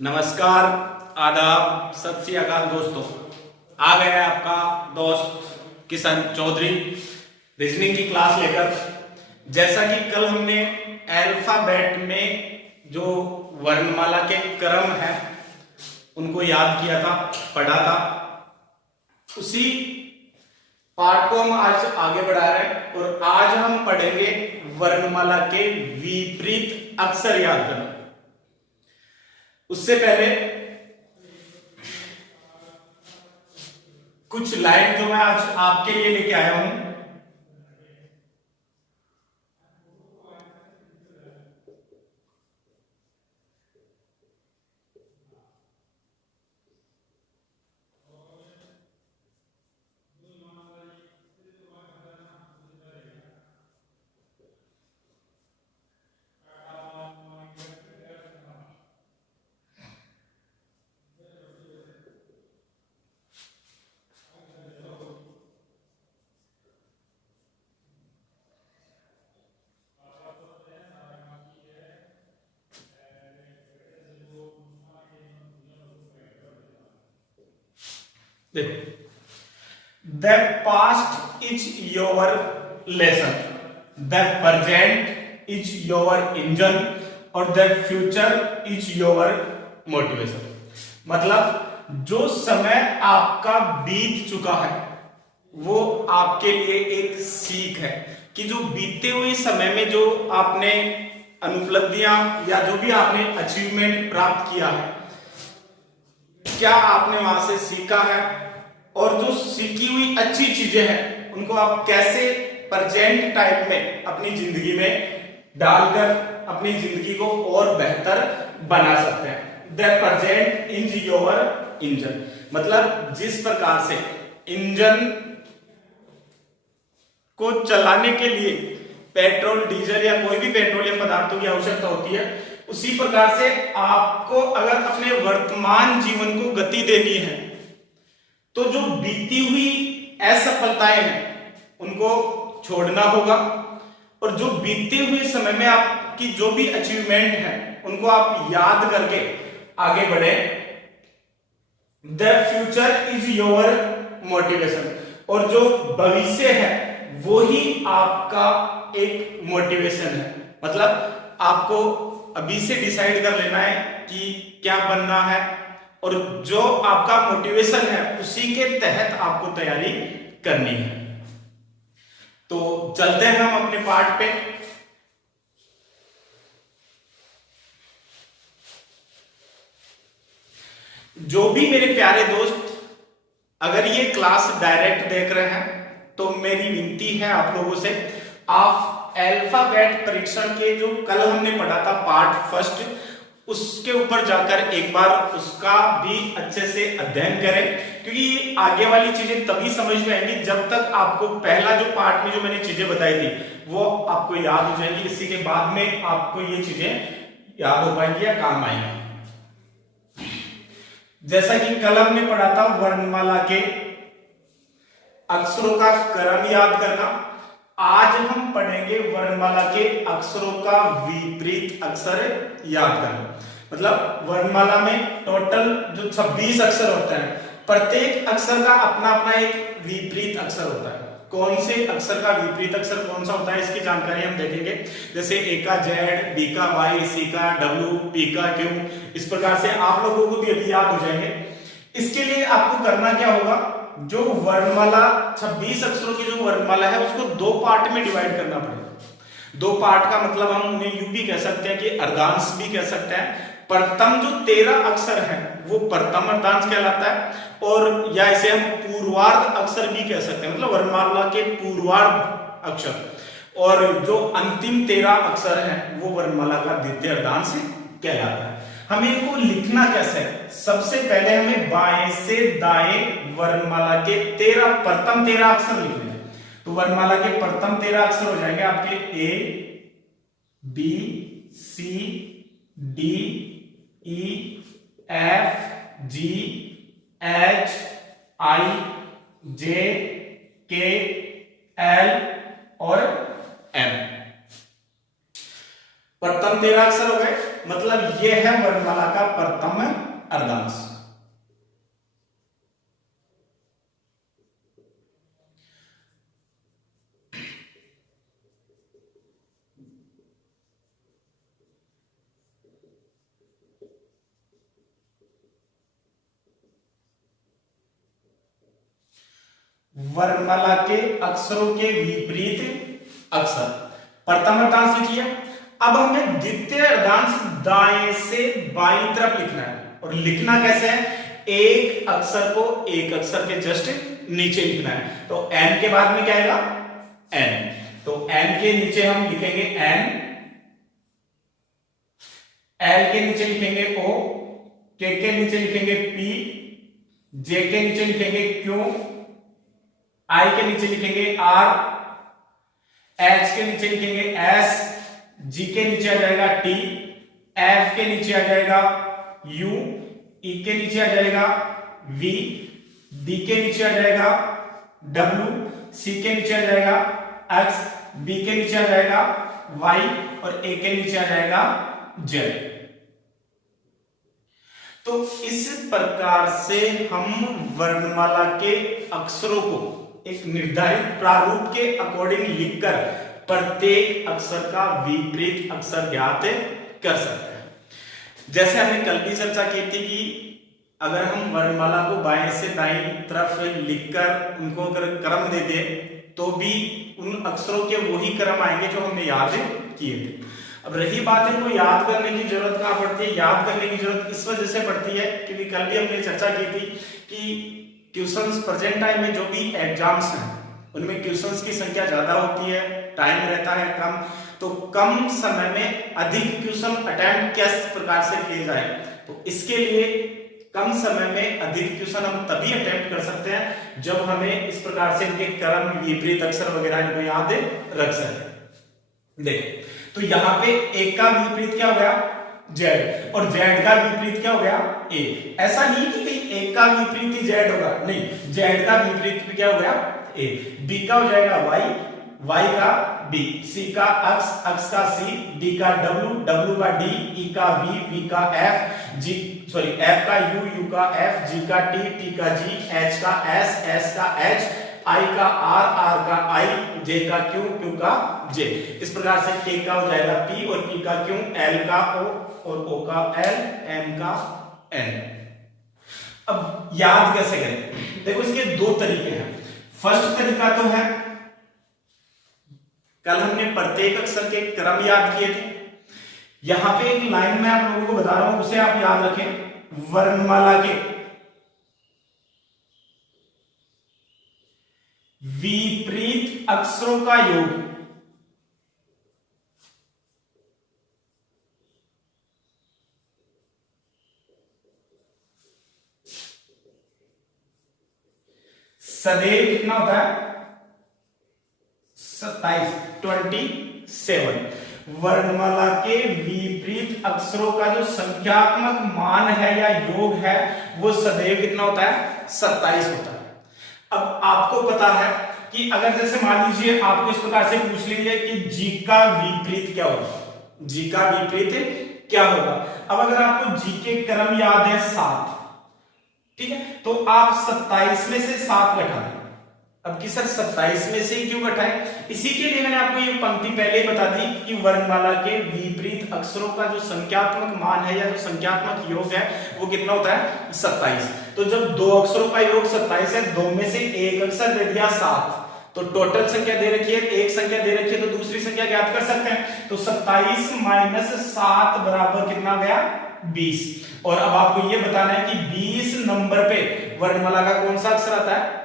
नमस्कार, आदाब, सत श्री अकाल दोस्तों। आ गया है आपका दोस्त किशन चौधरी रीजनिंग की क्लास लेकर। जैसा कि कल हमने अल्फाबेट में जो वर्णमाला के क्रम है उनको याद किया था, पढ़ा था, उसी पाठ को हम आज आगे बढ़ा रहे हैं और आज हम पढ़ेंगे वर्णमाला के विपरीत अक्षर याद करना। उससे पहले कुछ लाइन जो मैं आज आपके लिए लेके आया हूं, the past is your lesson, the present is your engine और the future is your motivation. मतलब जो समय आपका बीत चुका है वो आपके लिए एक सीख है कि जो बीते हुए समय में जो आपने अनुपलब्धियां या जो भी आपने अचीवमेंट प्राप्त किया है, क्या आपने वहां से सीखा है और जो सीखी हुई अच्छी चीजें हैं उनको आप कैसे प्रेजेंट टाइम में अपनी जिंदगी में डालकर अपनी जिंदगी को और बेहतर बना सकते हैं। The present is your engine, मतलब जिस प्रकार से इंजन को चलाने के लिए पेट्रोल, डीजल या कोई भी पेट्रोलियम पदार्थों की आवश्यकता होती है, उसी प्रकार से आपको अगर अपने वर्तमान जीवन को गति देनी है तो जो बीती हुई असफलताएं हैं उनको छोड़ना होगा और जो बीते हुए समय में आपकी जो भी अचीवमेंट है उनको आप याद करके आगे बढ़े। The future is your motivation, और जो भविष्य है वो ही आपका एक मोटिवेशन है। मतलब आपको अभी से डिसाइड कर लेना है कि क्या बनना है और जो आपका मोटिवेशन है उसी के तहत आपको तैयारी करनी है। तो चलते हैं हम अपने पाठ पे। जो भी मेरे प्यारे दोस्त अगर ये क्लास डायरेक्ट देख रहे हैं तो मेरी विनती है आप लोगों से, आप अल्फाबेट परीक्षण के जो कल हमने पढ़ा था पार्ट फर्स्ट, उसके ऊपर जाकर एक बार उसका भी अच्छे से अध्ययन करें, क्योंकि आगे वाली चीजें तभी समझ में आएंगी जब तक आपको पहला जो पार्ट में जो मैंने चीजें बताई थी वो आपको याद हो जाएंगी। इसी के बाद में आपको ये चीजें याद हो पाएंगी या काम आएंगी। जैसा कि कल हमने पढ़ा था वर्णमाला के अक्षरों का क्रम याद करना, आज हम पढ़ेंगे वर्णमाला के अक्षरों का विपरीत अक्षर याद करना। मतलब वर्णमाला में टोटल जो 26 अक्षर होते हैं, प्रत्येक अक्षर का अपना अपना एक विपरीत अक्षर होता है। कौन से अक्षर का विपरीत अक्षर कौन सा होता है इसकी जानकारी हम देखेंगे। जैसे ए का जेड, बी का वाई, सी का डब्ल्यू, पी का क्यू, इस प्रकार से आप लोगों को भी अभी याद हो जाएंगे। इसके लिए आपको करना क्या होगा, जो वर्णमाला 26 अक्षरों की जो वर्णमाला है उसको दो पार्ट में डिवाइड करना पड़ेगा। दो पार्ट का मतलब हम उन्हें यूं भी कह सकते हैं कि अर्धांश भी कह सकते हैं। प्रथम जो 13 अक्षर है वो प्रथम अर्धांश कहलाता है, और या इसे हम पूर्वार्ध अक्षर भी कह सकते हैं, मतलब वर्णमाला के पूर्वार्ध अक्षर, और जो अंतिम 13 अक्षर हैं वो वर्णमाला का द्वितीय अर्धांश कहलाता है। हमें इनको लिखना कैसे है, सबसे पहले हमें बाएं से दाएं वर्णमाला के प्रथम 13 अक्षर लिखने हैं। तो वर्णमाला के प्रथम 13 अक्षर हो जाएंगे आपके ए, बी, सी, डी, ई, एफ, जी, एच, आई, जे, के, एल और एम। प्रथम 13 अक्षर हो गए। मतलब ये है वर्णमाला का प्रथम अर्धांश। वर्णमाला के अक्षरों के विपरीत अक्षर प्रथम अर्धांश लिखिए। अब हमें द्वितीय अर्धांश दाएं से बाईं तरफ लिखना है, और लिखना कैसे है, एक अक्षर को एक अक्षर के जस्ट नीचे लिखना है। तो एन के बाद में क्या आएगा, एन, तो एन के नीचे हम लिखेंगे एन, एल के नीचे लिखेंगे ओ, के नीचे लिखेंगे पी, जे के नीचे लिखेंगे क्यू, आई के नीचे लिखेंगे आर, एच के नीचे लिखेंगे एस, जी के नीचे आ जाएगा टी, एफ के नीचे आ जाएगा यू, ई के नीचे आ जाएगा वी, डी के नीचे आ जाएगा डब्ल्यू, सी के नीचे आ जाएगा एक्स, बी के नीचे आ जाएगा वाई, और ए के नीचे आ जाएगा जेड। तो इस प्रकार से हम वर्णमाला के अक्षरों को एक निर्धारित प्रारूप के अकॉर्डिंग लिखकर प्रत्येक अक्षर का विपरीत अक्षर ज्ञात कर सकते हैं। जैसे हमने कल भी चर्चा की थी कि अगर हम वर्णमाला को बाएं से दाईं तरफ लिखकर उनको अगर क्रम दे दे तो भी उन अक्षरों के वही क्रम आएंगे जो हमने याद किए थे। अब रही बात है, इनको याद करने की जरूरत कहां पड़ती है, याद करने की जरूरत इस वजह से पड़ती है क्योंकि कल भी हमने चर्चा की थी कि क्वेश्चंस प्रेजेंट टाइम में जो भी एग्जाम्स हैं उनमें क्वेश्चंस की संख्या ज्यादा होती है, टाइम रहता है कम, तो कम समय में अधिक क्वेश्चन अटेम्प्ट किस प्रकार से किए जाए। तो इसके लिए कम समय में अधिक क्वेश्चन हम तभी अटेम्प्ट कर सकते हैं जब हमें इस प्रकार से इनके क्रम, विपरीत अक्षर वगैरह इनको याद रख सके। देखो तो यहाँ पे एक का विपरीत क्या हो गया, जेड, और जेड का विपरीत क्या हो गया, ए। ऐसा नहीं कि कहीं एक का विपरीत ही जेड होगा, नहीं, जेड का विपरीत भी क्या हो गया, ए। बी का हो जाएगा वाई, वाई का बी, सी का एक्स, एक्स का सी, डी का डब्ल्यू, डब्ल्यू का डी, ई का वी, वी का एफ, जी सॉरी एफ का यू, यू का एफ, जी का टी, टी का जी, एच का एस, एस का एच, आई का आर, आर का आई, जे का क्यू, क्यू का जे। इस प्रकार से के का हो जाएगा पी, और पी का क्यू, एल का ओ, और ओ का एल, एम का एन। अब याद कैसे करें, देखो इसके दो तरीके हैं। फर्स्ट तरीका तो है, कल हमने प्रत्येक अक्षर के क्रम याद किए थे। यहां पे एक लाइन में आप लोगों को बता रहा हूं, उसे आप याद रखें, वर्णमाला के विपरीत अक्षरों का योग सदैव कितना होता है, 27, 27। वर्णमाला के विपरीत अक्षरों का जो संख्यात्मक मान है या योग है वो सदैव कितना होता है, 27 होता है। अब आपको पता है कि अगर जैसे मान लीजिए आपको इस प्रकार से पूछ लीजिए कि जी का विपरीत क्या होगा, जी का विपरीत क्या होगा। अब अगर आपको जी के क्रम याद है 7, ठीक है, तो आप 27 में से 7 घटा दें। अब कि सर 27 में से क्यों घटाएं, इसी के लिए मैंने आपको ये पंक्ति पहले ही बता दी कि वर्णमाला के विपरीत अक्षरों का जो संख्यात्मक मान है या जो संख्यात्मक योग है वो कितना होता है, 27। तो जब दो अक्षरों का योग 27 है, दो में से एक अक्षर दे दिया 7, तो टोटल संख्या दे रखी है, एक संख्या दे रखी है, तो दूसरी संख्या ज्ञात कर सकते हैं। तो 27 माइनस 7 बराबर कितना गया, 20। और अब आपको ये बताना है कि 20 नंबर पे वर्णमाला का कौन सा अक्षर आता है,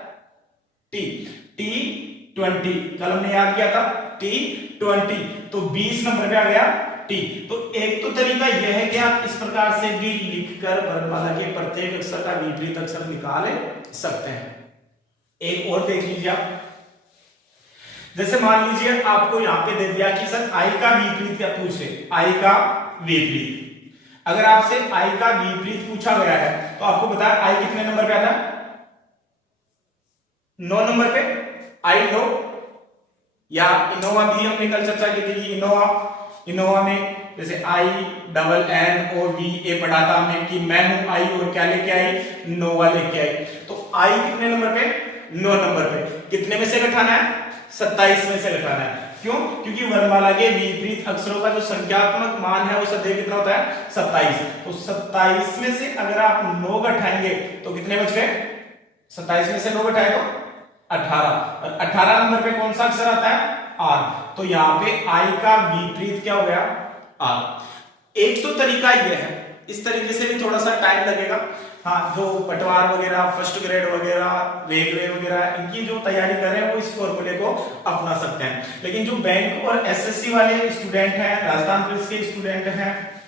टी, टी 20, कल हमने याद किया था टी 20, तो 20 नंबर पे आ गया टी। तो एक तो तरीका यह है कि आप इस प्रकार से भी लिखकर वर्णमाला के प्रत्येक अक्षर का विपरीत अक्षर निकाल सकते हैं। एक और देख लीजिए आप, जैसे मान लीजिए आपको यहां पे दे दिया कि सर आई का विपरीत क्या पूछ रहे, आई का विपरीत। अगर आपसे आई का विपरीत पूछा गया है तो आपको बताया आई कितने नंबर पे आता है, 9 नंबर पे आई लो, या इनोवा भी हमने कल चर्चा की थी कि इनोवा इनोवा में जैसे INNOVA पढ़ा था हमने कि मैं हूं आई, और क्या लेके आई, नोवा लेके आई। तो आई कितने नंबर पे, 9 नंबर पे। कितने में से घटाना है, 27 में से घटाना है। क्यों, क्योंकि वर्णमाला के विपरीत अक्षरों का जो संख्यात्मक मान है वो सदैव कितना होता है, 27। तो 27 में से अगर आप 9 घटाएंगे तो कितने बच गए, 27 में से 9 घटाए तो 18, और 18 नंबर पे कौन सा अक्षर आता है, आर। तो यहां पे आई का विपरीत क्या हो गया, आर। एक तो तरीका ये है, इस तरीके से भी थोड़ा सा टाइम लगेगा। हाँ, जो पटवार वगैरह, फर्स्ट ग्रेड वगैरह, रेलवे वगैरह, इनकी जो तैयारी कर रहे हैं वो इस फॉर्मूले को अपना सकते हैं। लेकिन जो बैंक और एसएससी वाले स्टूडेंट हैं, राजस्थान पुलिस के स्टूडेंट हैं,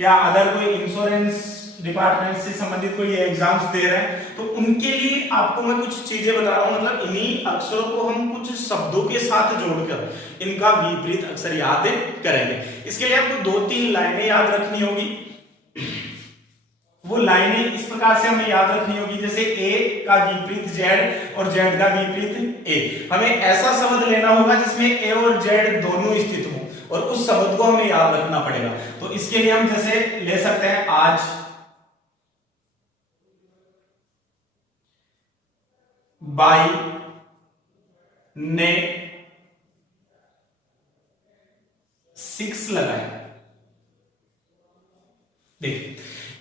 या अदर कोई इंश्योरेंस डिपार्टमेंट से संबंधित कोई एग्जाम्स दे रहे हैं, तो उनके लिए आपको मैं कुछ चीजें बता रहा हूं। मतलब इन्हीं अक्षरों को हम कुछ शब्दों के साथ जोड़कर इनका विपरीत अक्षर याद करेंगे। इसके लिए आपको 2-3 लाइनें याद रखनी होगी। वो लाइनें इस प्रकार से हमें याद रखनी होगी, जैसे ए का विपरीत जेड और जेड का विपरीत ए। हमें ऐसा शब्द लेना होगा जिसमें ए और जेड दोनों स्थित हो, और उस शब्द को हमें याद रखना पड़ेगा। तो इसके लिए हम जैसे ले सकते हैं, आज बाई ने 6 लगाया। देखिए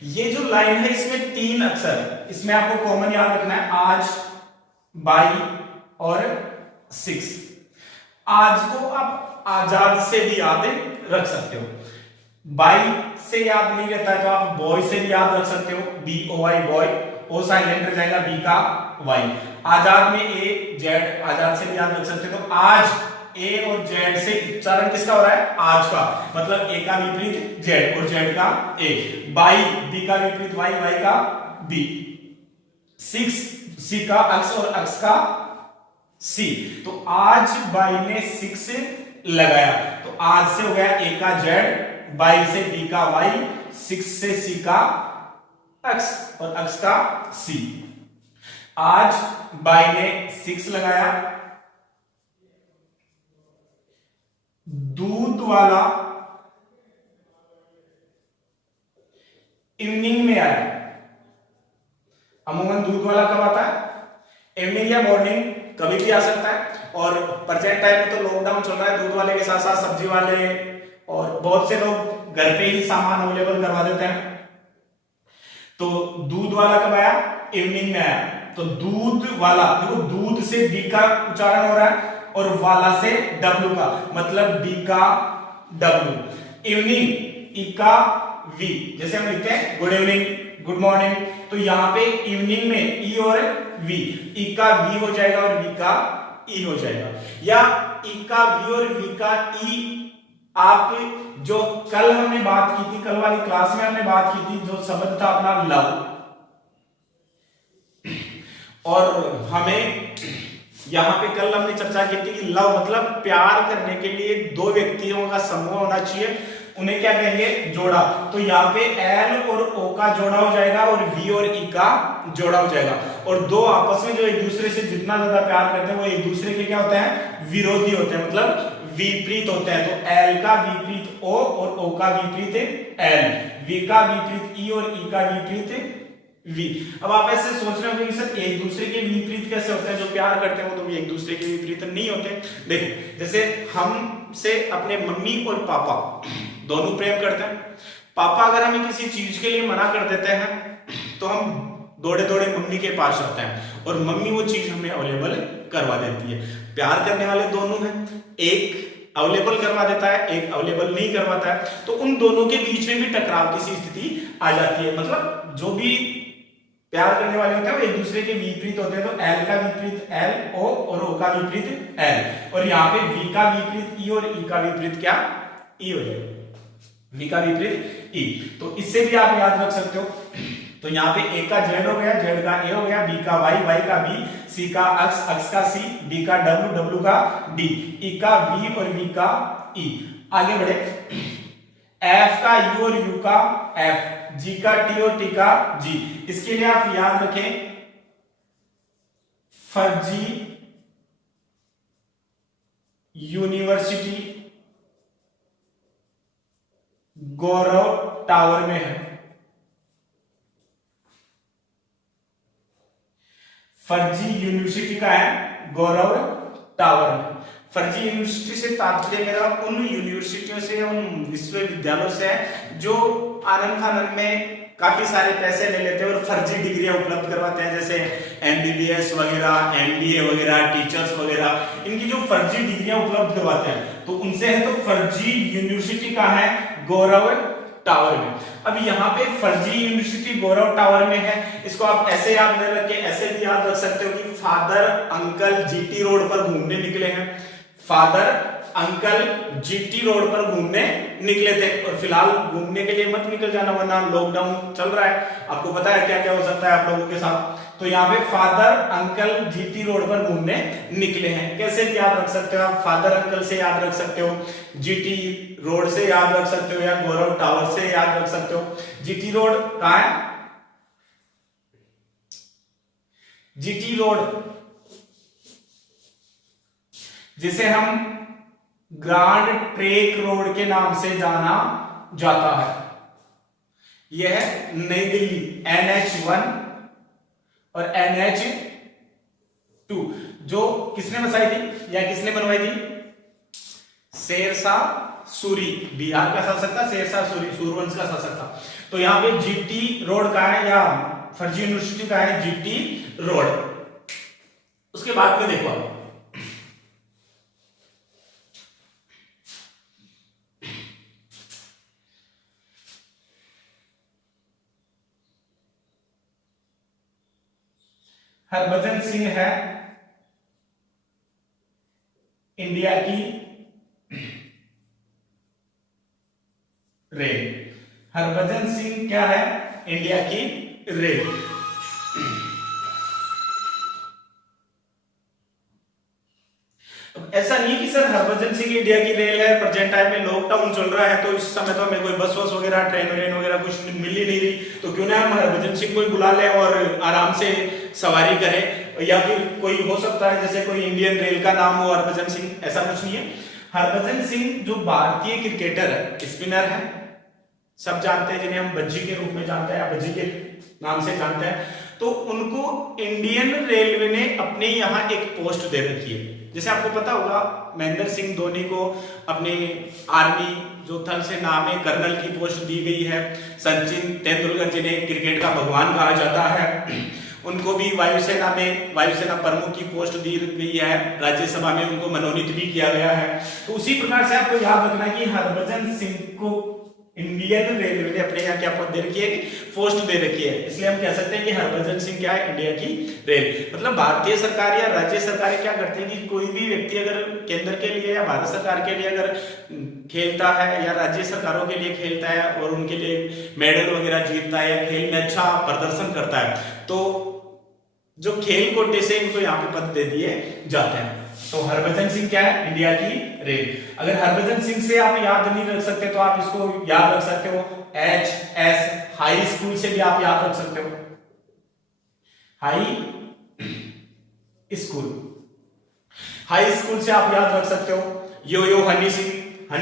ये जो लाइन है इसमें 3 अक्षर, इसमें आपको कॉमन याद रखना है, आज, बाई और 6। आज को आप आजाद से भी याद रख सकते हो। बाई से याद नहीं रहता है तो आप बॉय से भी याद रख सकते हो, BOY बॉय, ओ साइलेंट रह जाएगा, बी का वाई। आजाद में ए जेड, आजाद से भी याद रख सकते हो। तो आज ए और जेड से उच्चारण किसका हो रहा है, आज का, मतलब ए का विपरीत जेड और जेड का ए। बाई, बी का विपरीत वाई, वाई का बी। 6, सी का अक्स और अक्स का सी। तो आज बाई ने 6 लगाया, तो आज से हो गया ए का जेड, बाई से बी का वाई, 6 से सी का अक्स और अक्स का सी। आज बाई ने 6 लगाया, दूध वाला इवनिंग में आया। अमूमन दूध वाला कब आता है, इवनिंग या मॉर्निंग, कभी भी आ सकता है। और प्रेजेंट टाइम में तो लॉकडाउन चल रहा है, दूध वाले के साथ साथ सब्जी वाले और बहुत से लोग घर पे ही सामान अवेलेबल करवा देते हैं। तो दूध वाला कब आया, इवनिंग में आया। तो दूध वाला, देखो दूध से डी का उच्चारण हो रहा है और वाला से डब्ल्यू का, मतलब डी का डब्ल्यू। इवनिंग, ई का वी, जैसे हम लिखते हैं गुड इवनिंग, गुड मॉर्निंग। तो यहां पे इवनिंग में ई और वी, ई का वी हो जाएगा और वी का ई हो जाएगा, या ई का वी और वी का ई। आप जो कल हमने बात की थी, कल वाली क्लास में हमने बात की थी, जो शब्द था अपना लव, और हमें यहां पे कल हमने चर्चा की थी कि लव मतलब प्यार करने के लिए 2 व्यक्तियों का समूह होना चाहिए, उन्हें क्या कहेंगे, जोड़ा। तो यहाँ पे एल और ओ का जोड़ा हो जाएगा और वी और ई का जोड़ा हो जाएगा, और 2 आपस में जो एक दूसरे से जितना ज्यादा प्यार करते हैं वो एक दूसरे के क्या होते हैं, विरोधी होते हैं, मतलब विपरीत होते हैं। तो एल का विपरीत ओ और ओ का विपरीत एल, वी का विपरीत ई और ई का विपरीत वी। अब आप ऐसे सोच रहे होंगे कि सर एक दूसरे के विपरीत कैसे होते हैं, जो प्यार करते हैं वो तो एक दूसरे के विपरीत नहीं होते। देखो जैसे हम से अपने मम्मी और पापा दोनों प्रेम करते हैं। पापा अगर हमें किसी चीज के लिए मना कर देते हैं तो हम दौड़े दौड़े मम्मी के पास जाते हैं और मम्मी वो चीज हमें अवेलेबल करवा देती है। प्यार करने वाले दोनों हैं, एक अवेलेबल करवा देता है, एक अवेलेबल नहीं करवाता है, तो उन दोनों के बीच में भी टकराव की स्थिति आ जाती है। मतलब जो भी प्यार करने वाले होते हैं वो एक दूसरे के विपरीत होते हैं। तो एल का विपरीत एल ओ और ओ का विपरीत एल, और यहाँ पे वी का विपरीत ई और ई का विपरीत क्या, ई हो जाएगा, वी का विपरीत ई। तो इससे भी आप याद रख सकते हो। तो यहाँ पे ए का जेड हो गया, जेड का ए हो गया, बी का वाई, वाई का बी, सी का अक्स, अक्स का सी, डी का डब्ल्यू, डब्ल्यू का डी, ई का वी और वी का ई। आगे बढ़े, एफ का यू और यू का एफ, जी का टी और टी का जी। इसके लिए आप याद रखें फर्जी यूनिवर्सिटी गौरव टावर में है। फर्जी यूनिवर्सिटी का है गौरव टावर में। फर्जी यूनिवर्सिटी से तात्पर्य मेरा उन यूनिवर्सिटियों से, उन विश्वविद्यालयों से है जो आनंद फानंद में काफी सारे पैसे ले लेते हैं और फर्जी डिग्रियां उपलब्ध करवाते हैं, जैसे एमबीबीएस वगैरह, एमबीए वगैरह, टीचर्स वगैरह, इनकी जो फर्जी डिग्रियां उपलब्ध करवाते हैं तो उनसे है। तो फर्जी यूनिवर्सिटी का है गौरव टावर में। अब यहाँ पे फर्जी यूनिवर्सिटी गौरव टावर में है, इसको आप ऐसे याद नहीं रखे, ऐसे भी याद रख सकते हो कि फादर अंकल जीटी रोड पर घूमने निकले हैं। फादर अंकल जीटी रोड पर घूमने निकले थे, और फिलहाल घूमने के लिए मत निकल जाना वरना लॉकडाउन चल रहा है, आपको पता है क्या क्या हो सकता है आप लोगों के साथ। तो यहाँ पे फादर अंकल जीटी रोड पर घूमने निकले हैं, कैसे भी याद रख सकते हो आप, फादर अंकल से याद रख सकते हो, जीटी रोड से याद रख सकते हो, या गौरव टावर से याद रख सकते हो। जीटी रोड कहाँ है? जीटी रोड जिसे हम ग्रांड ट्रेक रोड के नाम से जाना जाता है, यह है नई दिल्ली, NH1 और NH2, जो किसने बसाई थी या किसने बनवाई थी? शेरशाह सूरी, बिहार का शासक था शेरशाह सूरी, सूरवंश का शासक था। तो यहां पे जीटी रोड का है, या फर्जी यूनिवर्सिटी का है जीटी रोड। उसके बाद में देखो आप हरभजन सिंह है इंडिया की रेल। हरभजन सिंह क्या है? इंडिया की रेल। ऐसा नहीं कि सर हरभजन सिंह इंडिया की रेल है, प्रेजेंट टाइम में लॉकडाउन चल रहा है तो इस समय तो हमें कोई बस वस वगैरह, ट्रेन वगैरह कुछ मिल ही नहीं रही, तो क्यों ना हम हरभजन सिंह को ही बुला लें और आराम से सवारी करें। या फिर कोई हो सकता है जैसे कोई इंडियन रेल का नाम हो हरभजन सिंह, ऐसा कुछ नहीं है। हरभजन सिंह जो भारतीय क्रिकेटर है, स्पिनर है, सब जानते हैं, जिन्हें हम भज्जी के रूप में जानते हैं या भज्जी के नाम से जानते हैं, तो उनको इंडियन रेलवे ने अपने यहाँ एक पोस्ट दे रखी है। जैसे आपको पता होगा महेंद्र सिंह धोनी को अपने आर्मी जो थल सेना में कर्नल की पोस्ट दी गई है। सचिन तेंदुलकर जिन्हें क्रिकेट का भगवान कहा जाता है, उनको भी वायुसेना में वायुसेना प्रमुख की पोस्ट दी गई है, राज्यसभा में उनको मनोनीत भी किया गया है। तो उसी प्रकार से आपको याद रखना कि हरभजन सिंह को इंडियन रेलवे ने अपने यहाँ क्या पद दे रखी है, पोस्ट दे रखी है, इसलिए हम कह सकते हैं कि हरभजन सिंह क्या है? इंडिया की रेल। मतलब भारतीय सरकार या राज्य सरकारें क्या करती है कि कोई भी व्यक्ति अगर केंद्र के लिए या भारत सरकार के लिए अगर खेलता है या राज्य सरकारों के लिए खेलता है और उनके लिए मेडल वगैरह जीतता है या खेल में अच्छा प्रदर्शन करता है, तो जो खेल कोटे से इनको यहाँ पे पद दे दिए जाते हैं। तो हरभजन सिंह क्या है? इंडिया की रेल। अगर हरभजन सिंह से आप याद नहीं रख सकते तो आप इसको याद रख सकते हो HS हाई स्कूल से भी आप याद रख सकते हो, हाई स्कूल, हाई स्कूल से आप याद रख सकते हो। यो हनी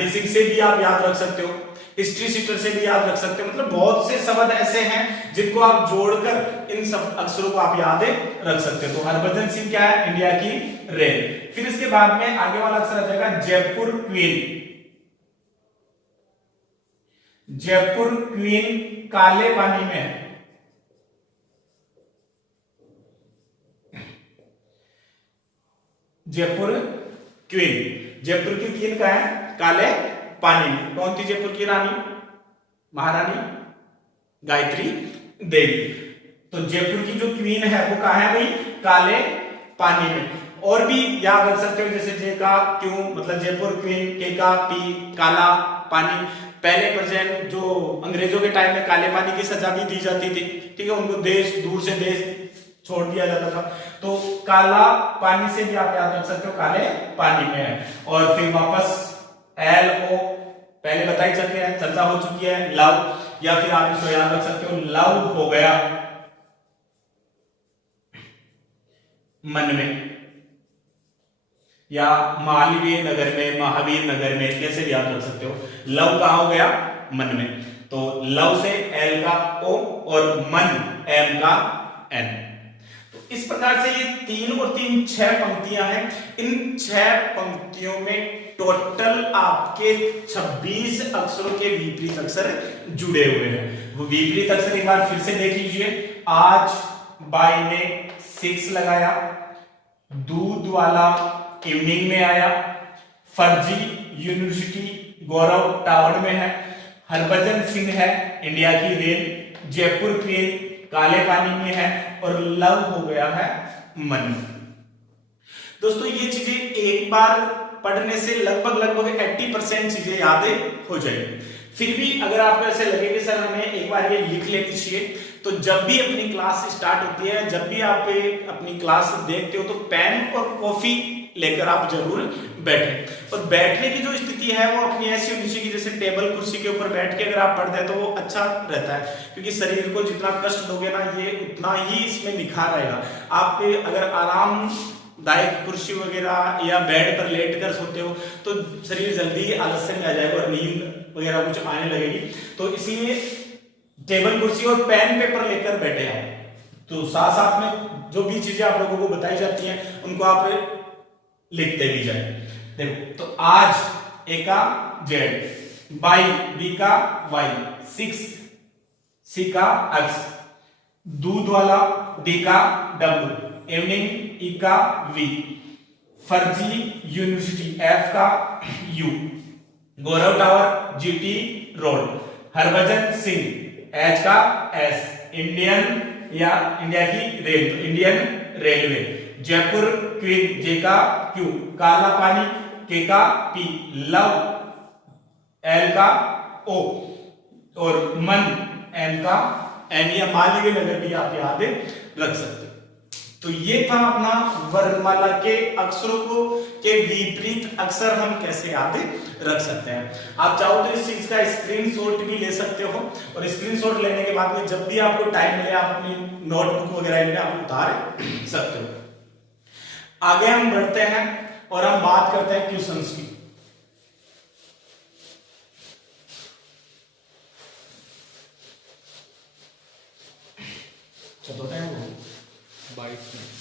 सिंह से भी आप याद रख सकते हो, हिस्ट्री सीटर से भी याद रख सकते हो। मतलब बहुत से शब्द ऐसे हैं जिनको आप जोड़कर इन सब अक्षरों को आप याद रख सकते हो। तो हरभजन सिंह क्या है? इंडिया की रेल। फिर इसके बाद में आगे वाला अक्षर आ जाएगा जयपुर क्वीन। जयपुर क्वीन काले पानी में है। जयपुर क्वीन, जयपुर की क्वीन का है काले पानी में। कौन थी जयपुर की रानी? महारानी गायत्री देवी। तो जयपुर की जो क्वीन है वो कहाँ है भाई? काले पानी में। और भी याद रख सकते हो जैसे जे का क्यों, मतलब जयपुर क्वीन, के का पी, काला पानी। पहले प्रेजेंट जो अंग्रेजों के टाइम में काले पानी की सजा भी दी जाती थी, ठीक है, उनको देश दूर से देश छोड़ दिया जाता था। तो काला पानी से भी आप याद रख सकते हो काले पानी में है। और फिर वापस LO पहले बताई चर्चा हो चुकी है, लव, या फिर आप इसको याद रख सकते हो लव हो गया मन में, या मालवीय नगर में, महावीर नगर में, कैसे भी याद रख सकते हो। लव कहां हो गया? मन में। तो लव से एल का ओ और मन एम का एन। तो इस प्रकार से ये 3 और 3 6 पंक्तियां हैं। इन 6 पंक्तियों में टोटल आपके 26 अक्षरों के विपरीत अक्षर जुड़े हुए हैं। वो विपरीत अक्षर एक बार फिर से देख लीजिए। आज बाई ने 6 लगाया, दूध वाला इवनिंग में आया, फर्जी यूनिवर्सिटी गौरव टावर में है, हरभजन सिंह है इंडिया की रेल, जयपुर क्वीन काले पानी में है और लव हो गया है मन। दोस्तों ये चीजें एक बार पढ़ने से लगभग 80% चीजें याद हो जाएगी। फिर भी अगर आपको ऐसे लगे कि सर हमें एक बार ये लिख लेनी चाहिए, तो जब भी अपनी क्लास स्टार्ट होती है, जब भी आप अपनी क्लास देखते हो, तो पेन और कॉफी लेकर आप जरूर बैठें। और बैठने की जो स्थिति है वो अपनी ऐसी होनी चाहिए कि जैसे टेबल कुर्सी के ऊपर बैठ के अगर आप पढ़ते हैं तो वो अच्छा रहता है, क्योंकि शरीर को जितना कष्ट दोगे ना, ये उतना ही इसमें निखार आएगा। आप अगर आरामदायक कुर्सी वगैरह या बेड पर लेट कर सोते हो तो शरीर जल्दी आलस्य में आ जाएगा और नींद वगैरह कुछ आने लगेगी। तो इसलिए टेबल कुर्सी और पेन पेपर लेकर बैठे आप, तो साथ साथ में जो भी चीजें आप लोगों को बताई जाती हैं उनको आप लिखते भी जाए। देखो, तो आज ए का जेड, बाई बी का वाई, 6 सी का एक्स, दूध वाला डी का डब्ल्यू, इवनिंग ई का वी, फर्जी यूनिवर्सिटी एफ का you, Gaurav tower GT road, Harbhajan Singh H का एस, इंडियन या इंडिया की रेल तो इंडियन रेलवे, जयपुर क्वीन जे का क्यू, काला पानी के का पी, लव एल का ओ और मन एम का एन या मालवीय नगर भी आप याद रख सकते। तो ये था अपना वर्णमाला के अक्षरों को के विपरीत अक्षर हम कैसे याद रख सकते हैं। आप चाहो तो इस चीज का स्क्रीनशॉट भी ले सकते हो, और स्क्रीनशॉट लेने के बाद में जब भी आपको टाइम मिले आप अपनी नोटबुक वगैरह इनमें आप उतार सकते हो। आगे हम बढ़ते हैं और हम बात करते हैं क्वेश्चंस की। चलो टाइम हो 22 मिनट।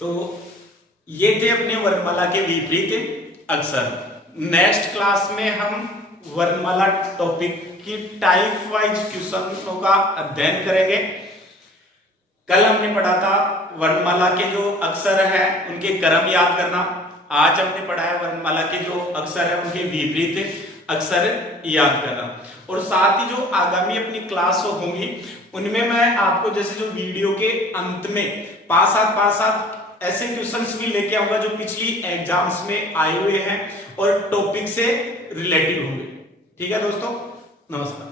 तो ये थे अपने वर्णमाला के विपरीत अक्षर। नेक्स्ट क्लास में हम वर्णमाला टॉपिक की टाइप वाइज क्वेश्चनों का अध्ययन करेंगे। कल हमने पढ़ा था वर्णमाला के जो अक्षर हैं उनके क्रम याद करना। आज हमने पढ़ा है वर्णमाला के जो अक्षर हैं उनके विपरीत अक्षर याद करना। और साथ ही जो आगामी अपनी क्लास होंगी उनमें मैं आपको जैसे जो वीडियो के अंत में 5-7 ऐसे क्वेश्चंस भी लेके आऊंगा जो पिछली एग्जाम्स में आए हुए हैं और टॉपिक से रिलेटेड होंगे। ठीक है दोस्तों, नमस्कार।